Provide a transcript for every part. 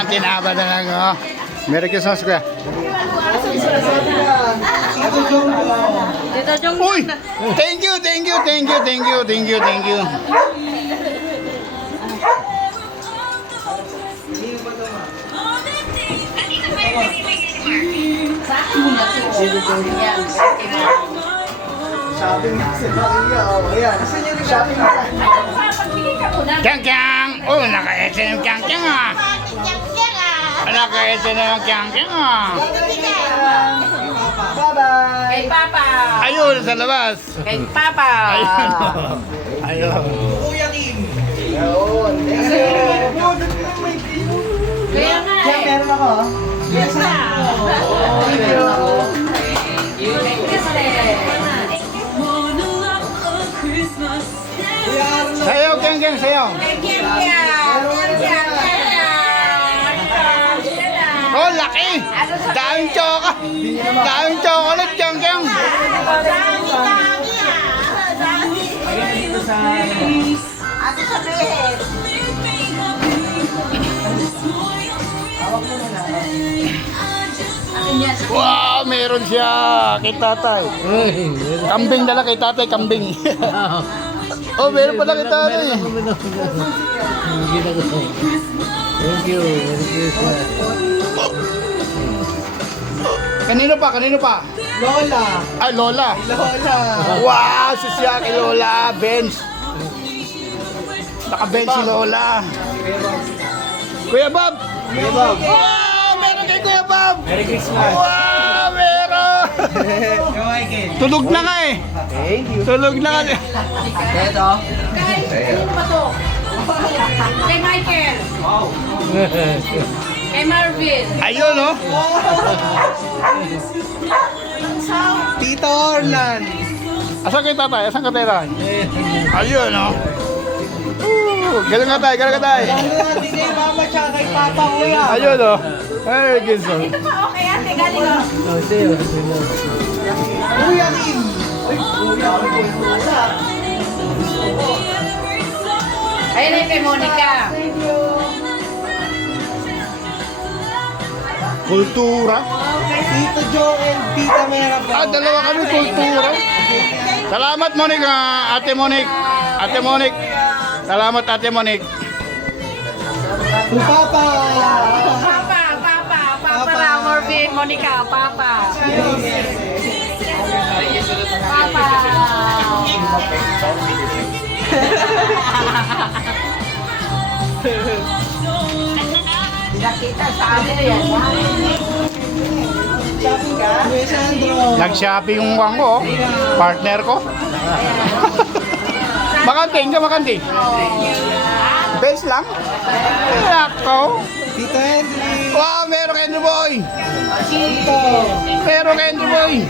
ang tinaba na lang, oh. Merry Christmas, kuya. Tito Jong. Uy! Thank you, thank you, thank you, thank you, thank you, thank you. Sa akin mo na ito. Yan. Shopping na si Maria. Oh, ayan. Saan yung shopping na? Pagbili ka muna. Kyang-kyang! Oh, naka-ese ng kyang-kyang, ah. Naka-ese na ng kyang-kyang, ah. Bye-bye. Kay Papa. Ayun, sa labas. Kay Papa. Ayun. Ayun. Kuya Kim. Ayun. Kaya nga Kaya eh. meron ako. Yes na. Thank you. Kuya Arnold. Sayaw, kyang-kyang, sayaw. Oh, laki! Daming choka! Daming chocolate, kyang-kyang! Ate sabihin. Akin yan. Wow, meron siya kay tatay. Kambing dala kay tatay, kambing. Oh, meron pala kay tatay. Thank you. Merry Christmas. Kanino pa? Kanino pa? Lola. Ay, Lola. Lola. Wow, si siya kay Lola. Benz. Naka-benz si Lola. Kuya Bob. Kuya Bob. Wow, meron kay Kuya Bob. Merry Christmas. Wow, meron. Yung Michael. Tulog na nga eh. Thank you. Tulog na nga. Ito. Sino ba to? Kay Michael. Kay Marvin. Ayun, oh. Tito Orlan. Asan kay tatay? Asan kay tatay? Ayun, oh. Galing nga tayo, galing nga tayo. Lalo natin kay Mama tsaka kay Papa Kuya. Ayun, oh. Ay, Ginson. Ito pa okay ate. Galing oh. Oh, sa'yo. Kuya Kim. Ay, Kuya Kim. Ayun ay kay Monica. Kultura. Tito Joel, Tita Mera po. Ah, dalawa kami kultura. Salamat, Monica. Ate Monique. Ate Monique. Salamat, Ate Monique. Papa. Papa lang, Marvin, Monica, Papa. Papa. Nakita sa amin yan. Shopping ka? Kuya Sandro. Nag-shopping yung wang ko, oh. Partner ko. Makanting ka, makanti. Base lang. Nako. Tito Henry. Wow, meron kay Andrew Boy. Tito. Meron kay Andrew Boy.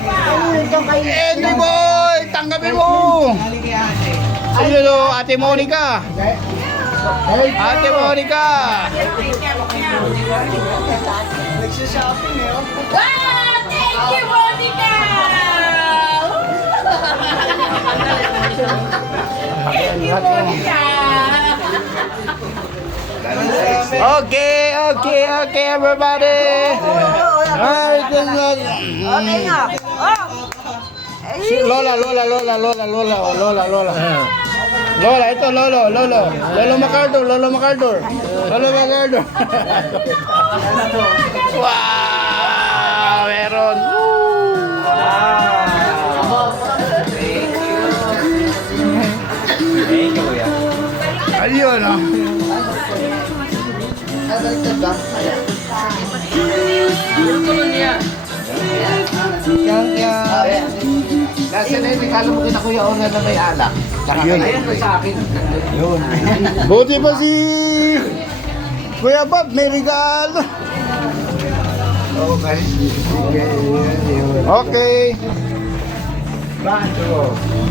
Andrew Boy, tanggapin mo. Galing kay ate. Ayun, oh, Ate Monica. Ate Monica. Nagsha-shopping eh. Oh. Wow! Thank you, Monica! Thank you, Monica! Okay, okay, okay, everybody. Merry Christmas. Okay nga. Oh! Lola, Lola, Lola, Lola, Lola, Lola, Lola. Lola, ito, Lolo, Lolo. Lolo MacArthur, Lolo MacArthur. Lolo MacArthur. Wow, meron. Ayun, oh. Kaya. Kasi na yung regalo mo kina Kuya Orlan na may alak. Ayun. Ayan na sa akin. Buti pa si Kuya Bob, may regalo. Okay. Okay. Bakit?